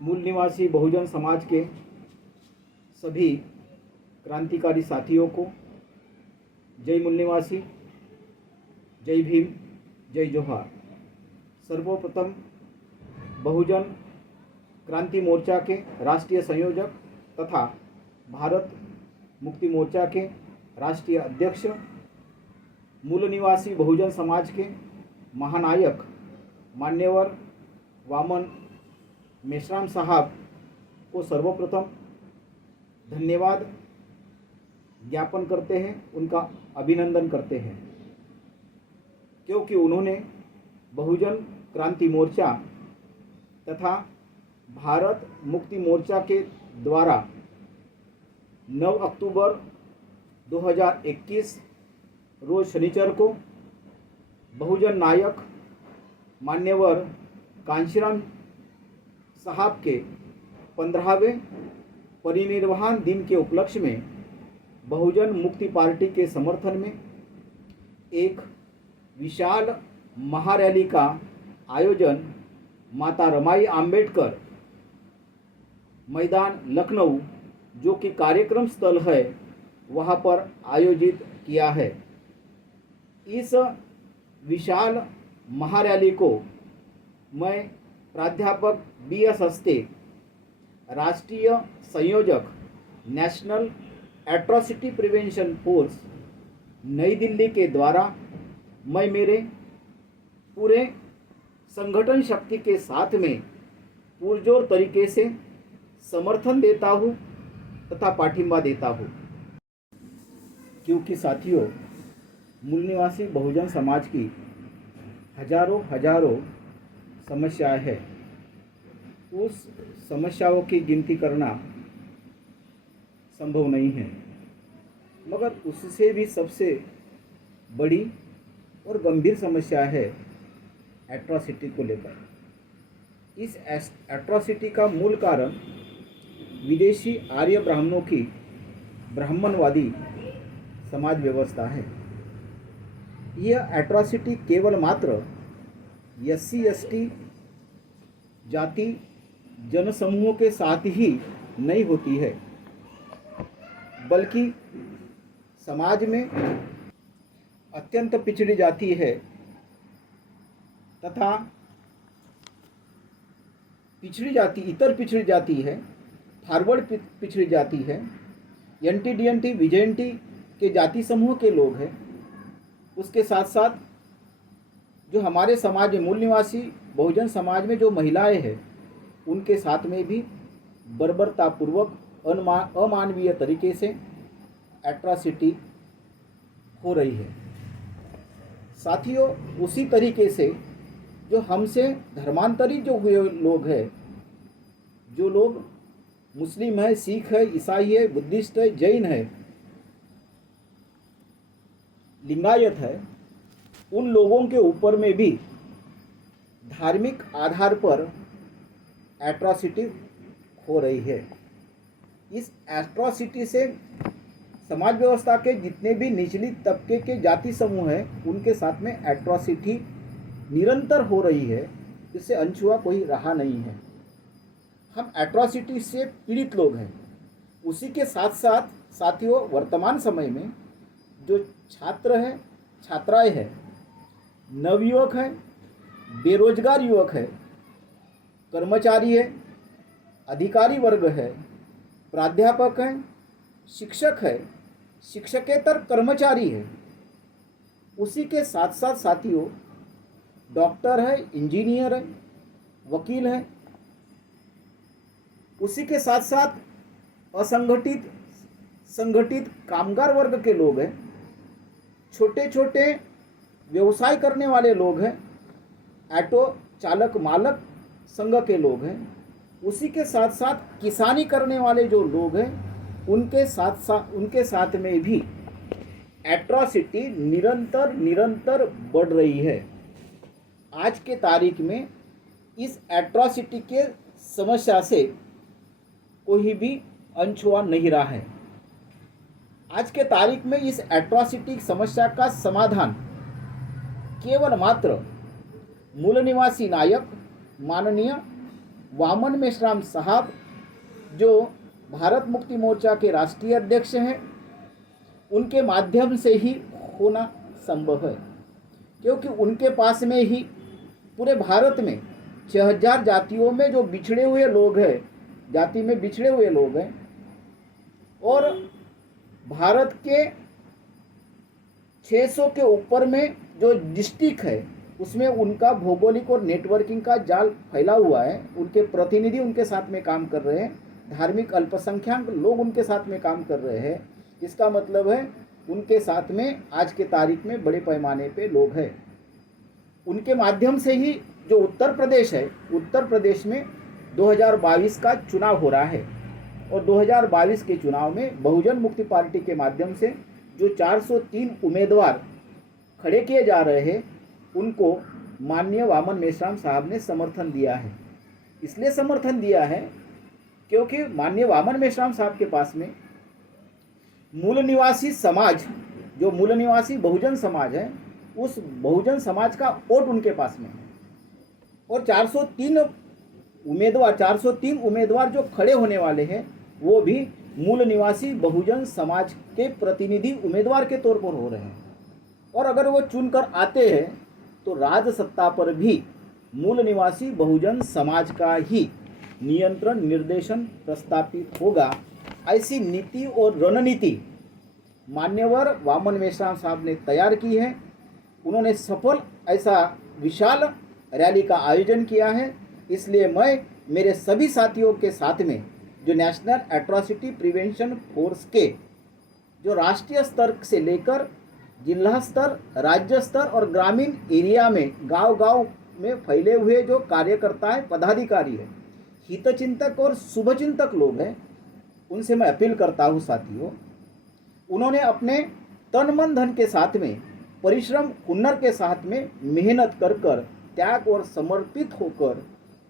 मूल निवासी बहुजन समाज के सभी क्रांतिकारी साथियों को जय मूल निवासी, जय भीम, जय जोहार। सर्वप्रथम बहुजन क्रांति मोर्चा के राष्ट्रीय संयोजक तथा भारत मुक्ति मोर्चा के राष्ट्रीय अध्यक्ष, मूल निवासी बहुजन समाज के महानायक मान्यवर वामन मेश्राम साहब को सर्वप्रथम धन्यवाद ज्ञापन करते हैं, उनका अभिनंदन करते हैं, क्योंकि उन्होंने बहुजन क्रांति मोर्चा तथा भारत मुक्ति मोर्चा के द्वारा 9 अक्टूबर 2021 रोज शनिचर को बहुजन नायक मान्यवर कांशीराम साहब के 15वें परिनिर्वाण दिन के उपलक्ष्य में बहुजन मुक्ति पार्टी के समर्थन में एक विशाल महारैली का आयोजन माता रमाई आम्बेडकर मैदान लखनऊ, जो कि कार्यक्रम स्थल है, वहाँ पर आयोजित किया है। इस विशाल महारैली को मैं प्राध्यापक BS हस्ते, राष्ट्रीय संयोजक नेशनल एट्रॉसिटी प्रिवेंशन फोर्स नई दिल्ली के द्वारा मैं मेरे पूरे संगठन शक्ति के साथ में पुरजोर तरीके से समर्थन देता हूँ तथा पाठिंबा देता हूँ, क्योंकि साथियों, मूल निवासी बहुजन समाज की हजारों समस्याएं हैं। उस समस्याओं की गिनती करना संभव नहीं है, मगर उससे भी सबसे बड़ी और गंभीर समस्या है एट्रॉसिटी को लेकर। इस एट्रॉसिटी का मूल कारण विदेशी आर्य ब्राह्मणों की ब्राह्मणवादी समाज व्यवस्था है। यह एट्रॉसिटी केवल मात्र SC/ST जाति जनसमूहों के साथ ही नहीं होती है, बल्कि समाज में अत्यंत पिछड़ी जाति है तथा पिछड़ी जाति, इतर पिछड़ी जाति है, फॉरवर्ड पिछड़ी जाति है, NT-DNT VJNT के जाति समूह के लोग हैं। उसके साथ साथ जो हमारे समाज में मूल निवासी बहुजन समाज में जो महिलाएं हैं, उनके साथ में भी बर्बरतापूर्वक अमानवीय तरीके से एट्रॉसिटी हो रही है। साथियों, उसी तरीके से जो हमसे धर्मांतरित जो हुए लोग हैं, जो लोग मुस्लिम है, सिख है, ईसाई है, बुद्धिस्ट है, जैन है, लिंगायत है, उन लोगों के ऊपर में भी धार्मिक आधार पर एट्रॉसिटी हो रही है। इस एट्रॉसिटी से समाज व्यवस्था के जितने भी निचली तबके के जाति समूह हैं, उनके साथ में एट्रॉसिटी निरंतर हो रही है। इससे अनछुआ कोई रहा नहीं है। हम एट्रॉसिटी से पीड़ित लोग हैं। उसी के साथ साथ साथियों, वर्तमान समय में जो छात्र हैं, छात्राएं हैं, नवयुवक हैं, बेरोजगार युवक है, कर्मचारी है, अधिकारी वर्ग है, प्राध्यापक हैं, शिक्षक है, शिक्षकेतर कर्मचारी है, उसी के साथ साथ साथियों डॉक्टर है, इंजीनियर है, वकील है, उसी के साथ साथ असंगठित संगठित कामगार वर्ग के लोग हैं, छोटे छोटे व्यवसाय करने वाले लोग हैं, ऑटो चालक मालक संघ के लोग हैं, उसी के साथ साथ किसानी करने वाले जो लोग हैं, उनके साथ में भी एट्रॉसिटी निरंतर बढ़ रही है। आज के तारीख में इस एट्रॉसिटी के समस्या से कोई भी अनछुआ नहीं रहा है। आज के तारीख में इस एट्रॉसिटी समस्या का समाधान केवल मात्र मूल निवासी नायक माननीय वामन मेश्राम साहब जो भारत मुक्ति मोर्चा के राष्ट्रीय अध्यक्ष हैं, उनके माध्यम से ही होना संभव है, क्योंकि उनके पास में ही पूरे भारत में 6000 जातियों में जो बिछड़े हुए लोग हैं, जाति में बिछड़े हुए लोग हैं, और भारत के 600 के ऊपर में जो डिस्ट्रिक्ट है उसमें उनका भौगोलिक और नेटवर्किंग का जाल फैला हुआ है। उनके प्रतिनिधि उनके साथ में काम कर रहे हैं, धार्मिक अल्पसंख्यक लोग उनके साथ में काम कर रहे हैं। इसका मतलब है उनके साथ में आज के तारीख में बड़े पैमाने पे लोग हैं। उनके माध्यम से ही जो उत्तर प्रदेश है, उत्तर प्रदेश में 2022 का चुनाव हो रहा है, और 2022 के चुनाव में बहुजन मुक्ति पार्टी के माध्यम से जो 403 उम्मीदवार खड़े किए जा रहे हैं, उनको माननीय वामन मेश्राम साहब ने समर्थन दिया है। इसलिए समर्थन दिया है क्योंकि माननीय वामन मेश्राम साहब के पास में मूल निवासी समाज, जो मूल निवासी बहुजन समाज है, उस बहुजन समाज का वोट उनके पास में है। और 403 उम्मीदवार जो खड़े होने वाले हैं वो भी मूल निवासी बहुजन समाज के प्रतिनिधि उम्मीदवार के तौर पर हो रहे हैं। और अगर वो चुनकर आते हैं तो राज सत्ता पर भी मूल निवासी बहुजन समाज का ही नियंत्रण निर्देशन प्रस्तापित होगा। ऐसी नीति और रणनीति मान्यवर वामन मेश्राम साहब ने तैयार की है। उन्होंने सफल ऐसा विशाल रैली का आयोजन किया है। इसलिए मैं मेरे सभी साथियों के साथ में जो नेशनल एट्रॉसिटी प्रिवेंशन फोर्स के जो राष्ट्रीय स्तर से लेकर जिला स्तर, राज्य स्तर और ग्रामीण एरिया में गांव-गांव में फैले हुए जो कार्यकर्ता है, पदाधिकारी है, हितचिंतक और शुभचिंतक लोग हैं, उनसे मैं अपील करता हूँ साथियों, उन्होंने अपने तन मन धन के साथ में, परिश्रम हुनर के साथ में मेहनत कर कर, त्याग और समर्पित होकर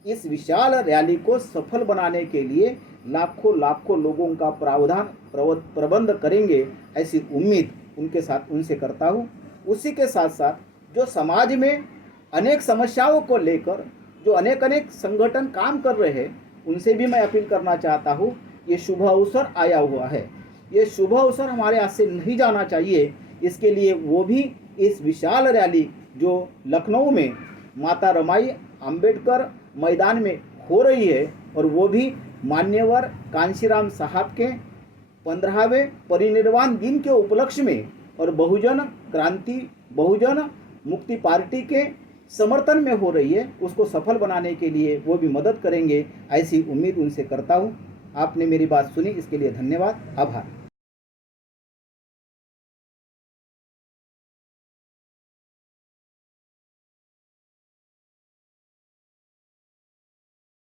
इस विशाल रैली को सफल बनाने के लिए लाखों लोगों का प्रबंध करेंगे, ऐसी उम्मीद उनसे करता हूँ। उसी के साथ साथ जो समाज में अनेक समस्याओं को लेकर जो अनेक संगठन काम कर रहे हैं, उनसे भी मैं अपील करना चाहता हूँ। ये शुभ अवसर आया हुआ है, ये शुभ अवसर हमारे हाथ से नहीं जाना चाहिए। इसके लिए वो भी इस विशाल रैली जो लखनऊ में माता रमाई अंबेडकर मैदान में हो रही है, और वो भी मान्यवर कांशीराम साहब के 15वें परिनिर्वाण दिन के उपलक्ष्य में और बहुजन मुक्ति पार्टी के समर्थन में हो रही है, उसको सफल बनाने के लिए वो भी मदद करेंगे, ऐसी उम्मीद उनसे करता हूँ। आपने मेरी बात सुनी, इसके लिए धन्यवाद, आभार।